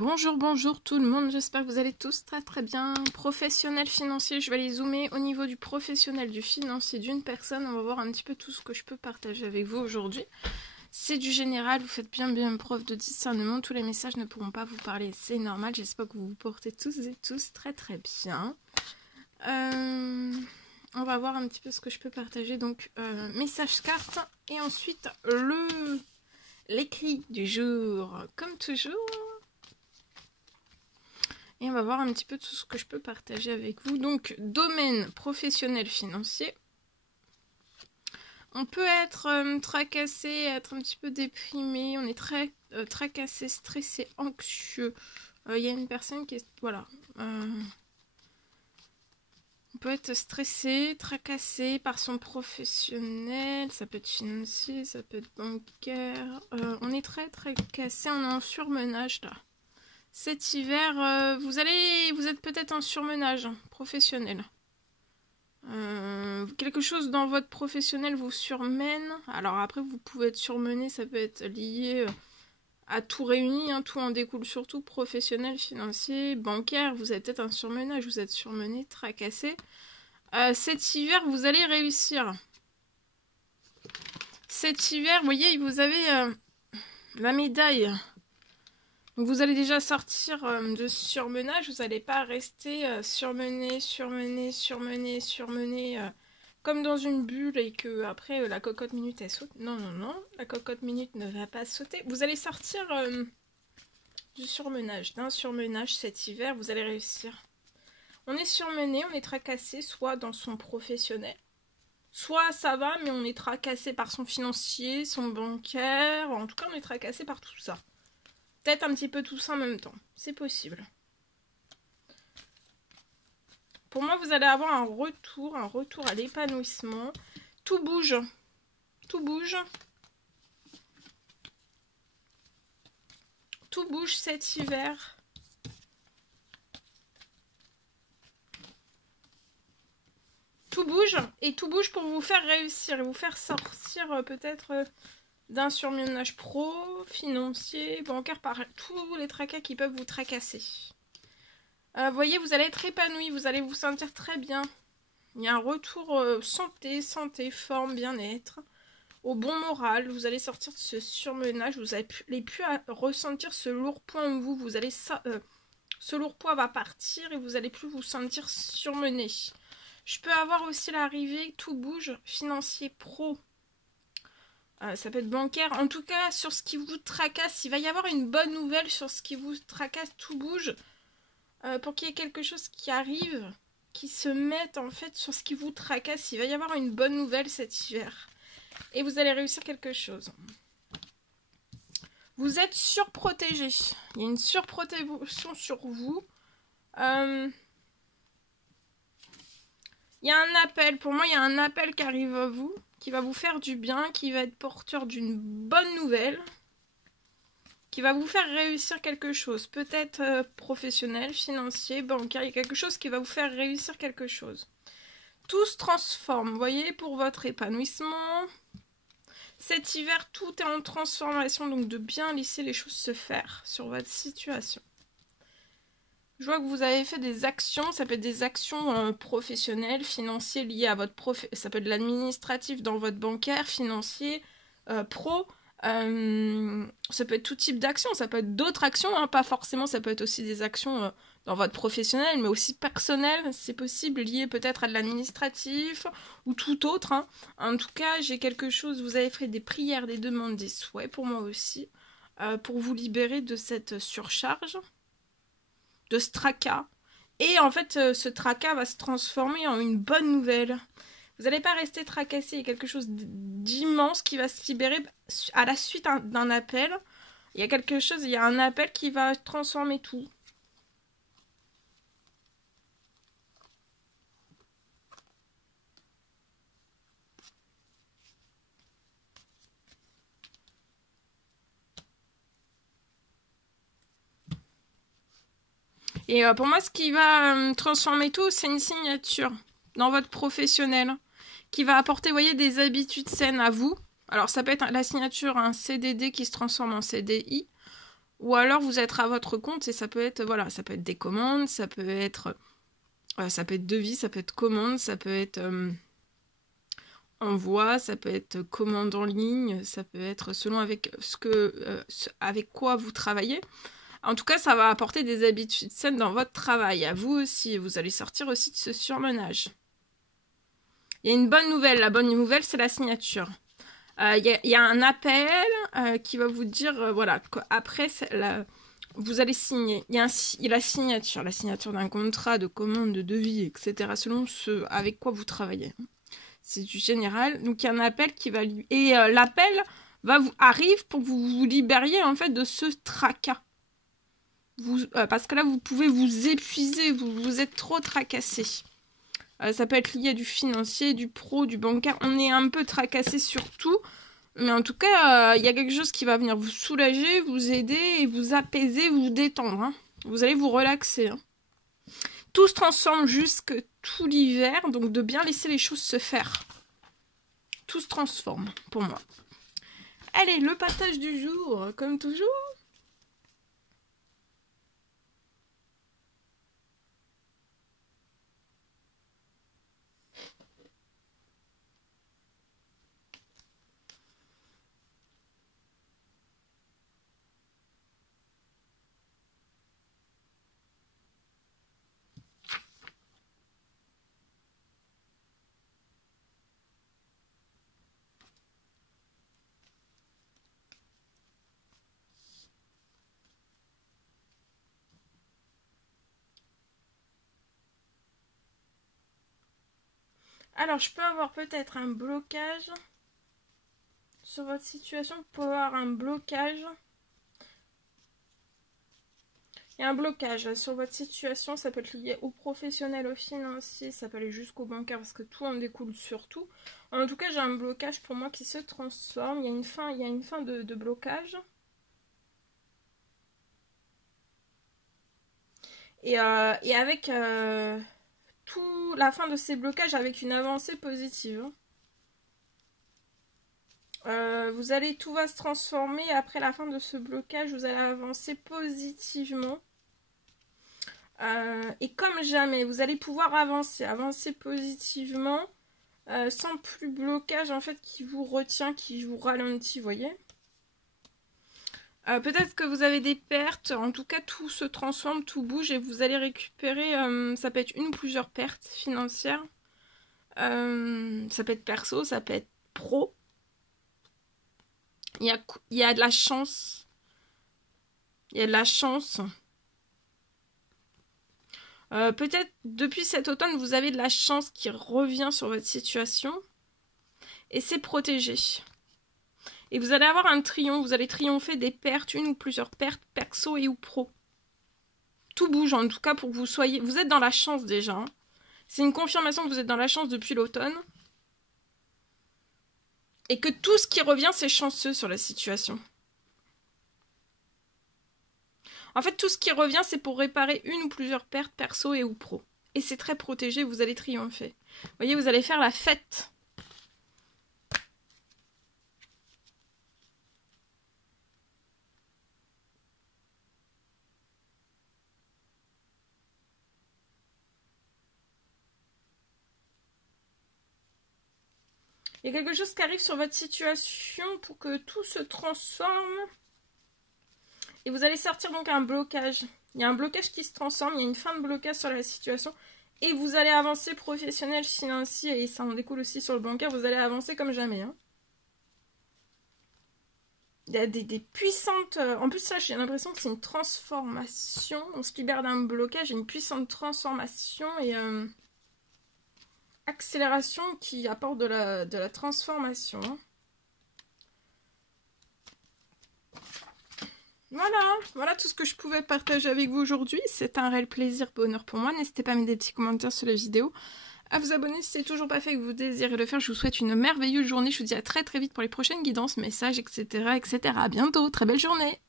Bonjour, bonjour tout le monde, j'espère que vous allez tous très bien. Professionnel financier, je vais aller zoomer au niveau du professionnel, du financier d'une personne. On va voir un petit peu tout ce que je peux partager avec vous aujourd'hui. C'est du général, vous faites bien preuve de discernement. Tous les messages ne pourront pas vous parler, c'est normal. J'espère que vous vous portez tous et tous très bien. On va voir un petit peu ce que je peux partager. Donc, message carte et ensuite l'écrit du jour, comme toujours. Et on va voir un petit peu tout ce que je peux partager avec vous. Donc, domaine professionnel financier. On peut être tracassé, être un petit peu déprimé. On est très tracassé, stressé, anxieux. Il y a une personne qui est... Voilà. On peut être stressé, tracassé par son professionnel. Ça peut être financier, ça peut être bancaire. On est très cassé. On est en surmenage là. Cet hiver, vous êtes peut-être en surmenage professionnel. Quelque chose dans votre professionnel vous surmène. Alors après, vous pouvez être surmené, ça peut être lié à tout réuni, hein, tout en découle surtout, professionnel, financier, bancaire. Vous êtes peut-être un surmenage, vous êtes surmené, tracassé. Cet hiver, vous allez réussir. Cet hiver, vous voyez, vous avez la médaille. Donc vous allez déjà sortir de surmenage, vous n'allez pas rester surmené, comme dans une bulle et que après la cocotte minute elle saute. Non, la cocotte minute ne va pas sauter. Vous allez sortir du surmenage, d'un surmenage cet hiver, vous allez réussir. On est surmené, on est tracassé, soit dans son professionnel, soit ça va, mais on est tracassé par son financier, son bancaire, en tout cas on est tracassé par tout ça. Peut-être un petit peu tout ça en même temps. C'est possible. Pour moi, vous allez avoir un retour à l'épanouissement. Tout bouge. Tout bouge. Tout bouge cet hiver. Tout bouge. Et tout bouge pour vous faire réussir. Et vous faire sortir peut-être... d'un surmenage pro, financier, bancaire, par tous les tracas qui peuvent vous tracasser. Vous voyez, vous allez être épanoui, vous allez vous sentir très bien. Il y a un retour santé, forme, bien-être, au bon moral. Vous allez sortir de ce surmenage, vous n'allez plus à ressentir ce lourd poids en vous. Vous allez ce lourd poids va partir et vous n'allez plus vous sentir surmené. Je peux avoir aussi l'arrivée, tout bouge, financier, pro. Ça peut être bancaire. En tout cas, sur ce qui vous tracasse, il va y avoir une bonne nouvelle sur ce qui vous tracasse, tout bouge. Pour qu'il y ait quelque chose qui arrive, qui se mette en fait sur ce qui vous tracasse, il va y avoir une bonne nouvelle cet hiver. Et vous allez réussir quelque chose. Vous êtes surprotégé. Il y a une surprotection sur vous. Il y a un appel. Pour moi, il y a un appel qui arrive à vous, qui va vous faire du bien, qui va être porteur d'une bonne nouvelle, qui va vous faire réussir quelque chose, peut-être professionnel, financier, bancaire, il y a quelque chose qui va vous faire réussir quelque chose. Tout se transforme, vous voyez, pour votre épanouissement. Cet hiver, tout est en transformation, donc de bien laisser les choses se faire sur votre situation. Je vois que vous avez fait des actions, ça peut être des actions professionnelles, financières liées à votre ça peut être de l'administratif dans votre bancaire, financier, pro. Ça peut être tout type d'actions, ça peut être d'autres actions, hein, pas forcément, ça peut être aussi des actions dans votre professionnel, mais aussi personnel, c'est possible, lié peut-être à de l'administratif ou tout autre. Hein. En tout cas, j'ai quelque chose, vous avez fait des prières, des demandes, des souhaits pour moi aussi, pour vous libérer de cette surcharge, de ce tracas. Et en fait, ce tracas va se transformer en une bonne nouvelle. Vous n'allez pas rester tracassé, il y a quelque chose d'immense qui va se libérer à la suite d'un appel. Il y a quelque chose, il y a un appel qui va transformer tout. Et pour moi, ce qui va transformer tout, c'est une signature dans votre professionnel qui va apporter, vous voyez, des habitudes saines à vous. Alors, ça peut être la signature, un CDD qui se transforme en CDI, Ou alors vous êtes à votre compte et ça peut être, voilà, ça peut être des commandes, ça peut être devis, ça peut être commande, ça peut être envoi, ça peut être commande en ligne, ça peut être selon avec avec quoi vous travaillez. En tout cas, ça va apporter des habitudes saines dans votre travail. À vous aussi, vous allez sortir aussi de ce surmenage. Il y a une bonne nouvelle. La bonne nouvelle, c'est la signature. Il y a un appel qui va vous dire, voilà, qu'après, vous allez signer. Il y a la signature d'un contrat, de commande, de devis, etc. Selon ce avec quoi vous travaillez. C'est du général. Donc, il y a un appel qui va lui... Et l'appel arrive pour que vous vous libériez, en fait, de ce tracas. Parce que là, vous pouvez vous épuiser, vous êtes trop tracassé. Ça peut être lié à du financier, du pro, du bancaire. On est un peu tracassé sur tout. Mais en tout cas, il y a quelque chose qui va venir vous soulager, vous aider et vous apaiser, vous détendre. Hein. Vous allez vous relaxer. Hein. Tout se transforme jusque tout l'hiver. Donc de bien laisser les choses se faire. Tout se transforme pour moi. Allez, le partage du jour, comme toujours. Alors, je peux avoir peut-être un blocage sur votre situation. Vous pouvez avoir un blocage. Il y a un blocage sur votre situation. Ça peut être lié au professionnel, au financier. Ça peut aller jusqu'au bancaire parce que tout en découle surtout. En tout cas, j'ai un blocage pour moi qui se transforme. Il y a une fin de blocage. Et avec... la fin de ces blocages avec une avancée positive. Tout va se transformer après la fin de ce blocage. Vous allez avancer positivement. Et comme jamais, vous allez pouvoir avancer positivement sans plus blocage en fait qui vous retient, qui vous ralentit, vous voyez. Peut-être que vous avez des pertes, en tout cas tout se transforme, tout bouge et vous allez récupérer, ça peut être une ou plusieurs pertes financières, ça peut être perso, ça peut être pro, il y a de la chance, peut-être depuis cet automne vous avez de la chance qui revient sur votre situation et c'est protégé. Et vous allez avoir un triomphe, vous allez triompher des pertes, une ou plusieurs pertes, perso et ou pro. Tout bouge en tout cas pour que vous soyez... Vous êtes dans la chance déjà. Hein. C'est une confirmation que vous êtes dans la chance depuis l'automne. Et que tout ce qui revient, c'est chanceux sur la situation. En fait, tout ce qui revient, c'est pour réparer une ou plusieurs pertes, perso et ou pro. Et c'est très protégé, vous allez triompher. Vous voyez, vous allez faire la fête. Il y a quelque chose qui arrive sur votre situation pour que tout se transforme. Et vous allez sortir donc un blocage. Il y a un blocage qui se transforme, il y a une fin de blocage sur la situation. Et vous allez avancer professionnel, financier, et ça en découle aussi sur le bancaire, vous allez avancer comme jamais. Hein. Il y a des puissantes... En plus, là, j'ai l'impression que c'est une transformation. On se libère d'un blocage, une puissante transformation et... accélération qui apporte de la transformation. Voilà tout ce que je pouvais partager avec vous aujourd'hui. C'est un réel plaisir, bonheur pour moi. N'hésitez pas à mettre des petits commentaires sur la vidéo, à vous abonner si c'est toujours pas fait et que vous désirez le faire. Je vous souhaite une merveilleuse journée. Je vous dis à très très vite pour les prochaines guidances, messages, etc. etc. À bientôt, très belle journée.